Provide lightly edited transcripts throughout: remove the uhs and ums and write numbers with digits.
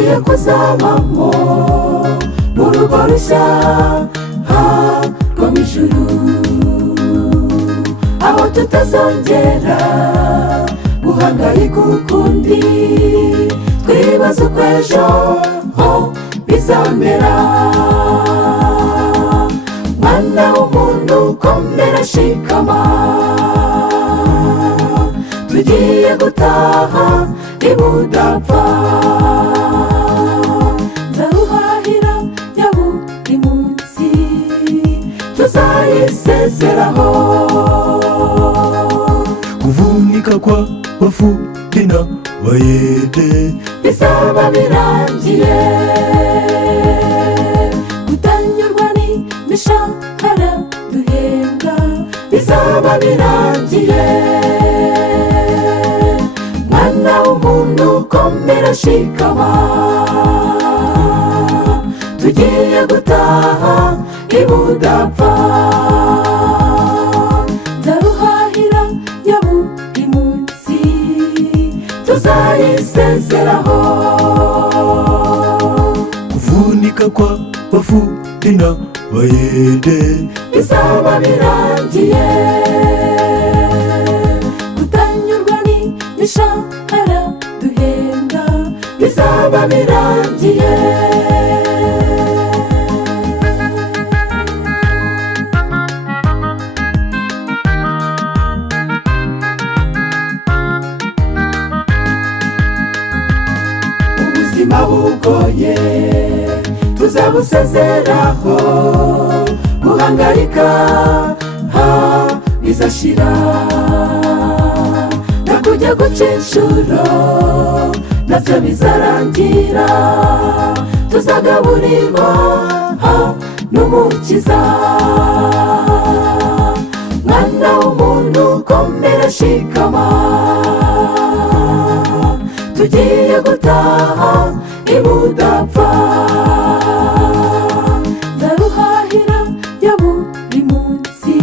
tugiye kuzabamo mu rugo rushya rwo mu ijuru, aho tutazongera guhangayika ukundi twibaza uko ejo bizamera. Mwana w'umuntu komera shikama, tugiye gutaha ibudapfa. Nzaruhahira ya buri munsi tuzayisezeraho. Kuvunika kwa bafudi n'abayede bizaba birangiye, gutanyurwa n'imishahara duhembwa bizaba birangiye. Mwana w'umuntu komera shikama, tugiye gutaha ibudapfa. Nzaruhahira ya buri munsi tuzayisezeraho. Kuvunika kwa bafudi n'abayede bizaba birangiye, gutanyurwa n'imishahara duhembwa bizaba birangiye. Ubuzima bugoye tuzabusezeraho, guhangayika bizashira, no kujya guca inshuro nabyo bizarangira. Tuzagaburirwa n'umukiza. Mwana w'umuntu komera shikama, tugiye gutaha ibudapfa. Nzaruhahira ya buri munsi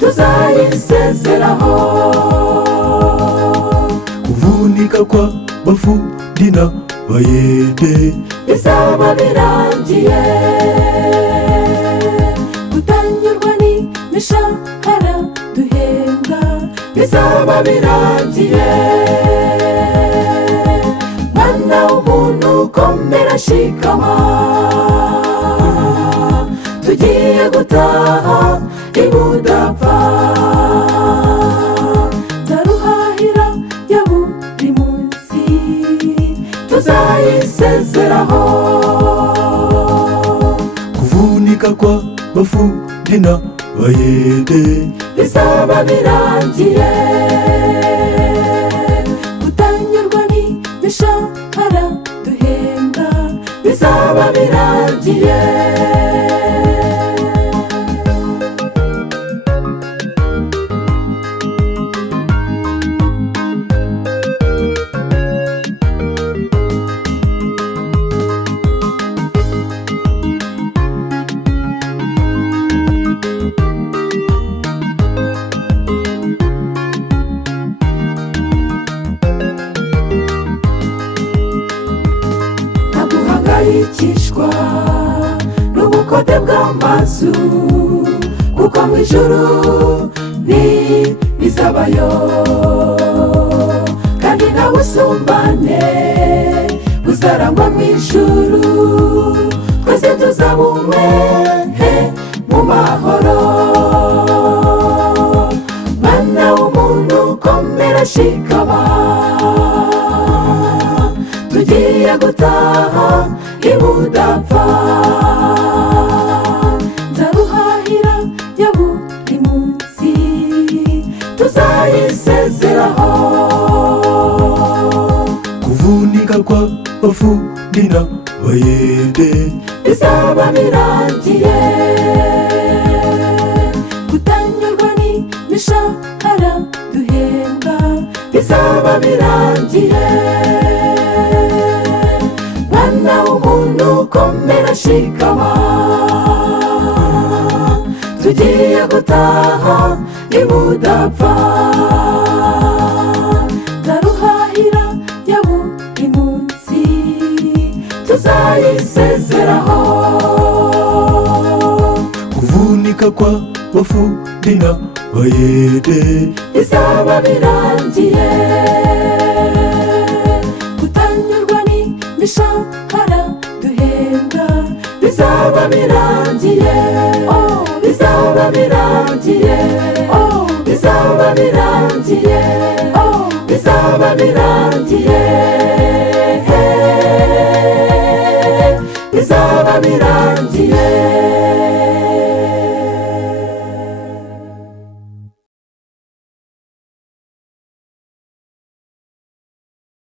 tuzayisezeraho. Kuvunika kwa bafudi n'abayede bizaba birangiye, gutanyurwa n'imishahara duhembwa bizaba birangiye. Mwana w'umuntu komera shikama, tugiye gutaha ibudapfa. Nzaruhahira ya buri munsi tuzayisezeraho. Kuvunika kwa bafudi n'abayede bizaba birangiye, gutanyurwa n'imishahara duhembwa bizaba birangiye. Guhangayikishwa n'ubukode bw'amazu, kuko mu ijuru bizabayo, kandi nta busumbane buzarangwa mu ijuru. Twese tuzaba umwe mu mahoro. Mwana w'umuntu komera shikama, tugiye gutaha ibudapfa. Nzaruhahira ya buri munsi tuzayisezeraho. Kuvunika kwa bafudi n'abayede bizaba birangiye, gutanyurwa n'imishahara duhembwa bizaba birangiye. Mwana w'umuntu komera shikama, tugiye gutaha ibudapfa. Nzaruhahira ya buri munsi tuzayisezeraho. kuvunika kw'abafundi n'abayede bizaba birangiye, kutanyurwa n'imishahara duhembwa bizaba birangiye, bizaba birangiye.